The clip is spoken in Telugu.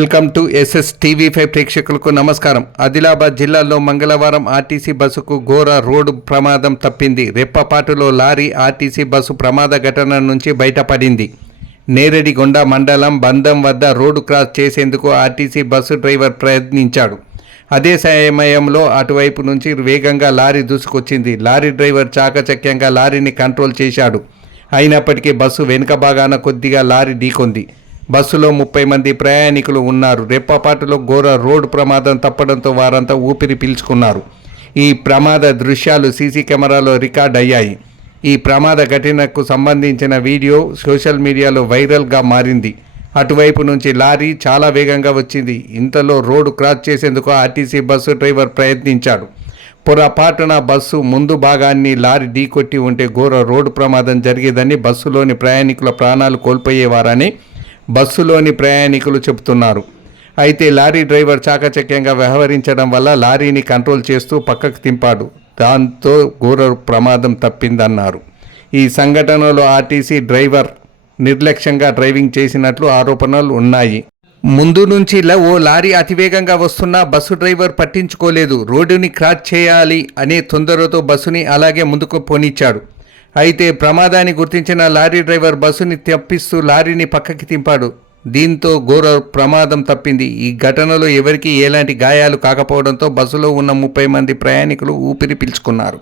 వెల్కమ్ టు ఎస్ఎస్ టీవీ5 ప్రేక్షకులకు నమస్కారం. ఆదిలాబాద్ జిల్లాలో మంగళవారం ఆర్టీసీ బస్సుకు ఘోర రోడ్డు ప్రమాదం తప్పింది. రెప్పపాటులో లారీ ఆర్టీసీ బస్సు ప్రమాద ఘటన నుంచి బయటపడింది. నేరడిగొండ మండలం బంధం వద్ద రోడ్డు క్రాస్ చేసేందుకు ఆర్టీసీ బస్సు డ్రైవర్ ప్రయత్నించాడు. అదే సమయంలో అటువైపు నుంచి వేగంగా లారీ దూసుకొచ్చింది. లారీ డ్రైవర్ చాకచక్యంగా లారీని కంట్రోల్ చేశాడు. అయినప్పటికీ బస్సు వెనుక భాగాన కొద్దిగా లారీ ఢీకొంది. బస్సులో 30 మంది ప్రయాణికులు ఉన్నారు. రెప్పపాటులో ఘోర రోడ్డు ప్రమాదం తప్పడంతో వారంతా ఊపిరి పీల్చుకున్నారు. ఈ ప్రమాద దృశ్యాలు సీసీ కెమెరాలో రికార్డ్ అయ్యాయి. ఈ ప్రమాద ఘటనకు సంబంధించిన వీడియో సోషల్ మీడియాలో వైరల్గా మారింది. అటువైపు నుంచి లారీ చాలా వేగంగా వచ్చింది. ఇంతలో రోడ్డు క్రాస్ చేసేందుకు ఆర్టీసీ బస్సు డ్రైవర్ ప్రయత్నించాడు. పొరపాటున బస్సు ముందు భాగాన్ని లారీ ఢీకొట్టి ఉంటే ఘోర రోడ్డు ప్రమాదం జరిగేదని బస్సులోని ప్రయాణికుల ప్రాణాలు కోల్పోయేవారని బస్సులోని ప్రయాణికులు చెబుతున్నారు. అయితే లారీ డ్రైవర్ చాకచక్యంగా వ్యవహరించడం వల్ల లారీని కంట్రోల్ చేస్తూ పక్కకు తింపాడు. దాంతో ఘోర ప్రమాదం తప్పిందన్నారు. ఈ సంఘటనలో ఆర్టీసీ డ్రైవర్ నిర్లక్ష్యంగా డ్రైవింగ్ చేసినట్లు ఆరోపణలు ఉన్నాయి. ముందు నుంచి ఓ లారీ అతివేగంగా వస్తున్నా బస్సు డ్రైవర్ పట్టించుకోలేదు. రోడ్డుని క్రాస్ చేయాలి అనే తొందరతో బస్సుని అలాగే ముందుకు పోనిచ్చాడు. అయితే ప్రమాదాన్ని గుర్తించిన లారీ డ్రైవర్ బస్సుని తప్పిస్తూ లారీని పక్కకి తింపాడు. దీంతో ఘోర ప్రమాదం తప్పింది. ఈ ఘటనలో ఎవరికీ ఎలాంటి గాయాలు కాకపోవడంతో బస్సులో ఉన్న 30 మంది ప్రయాణికులు ఊపిరి పీల్చుకున్నారు.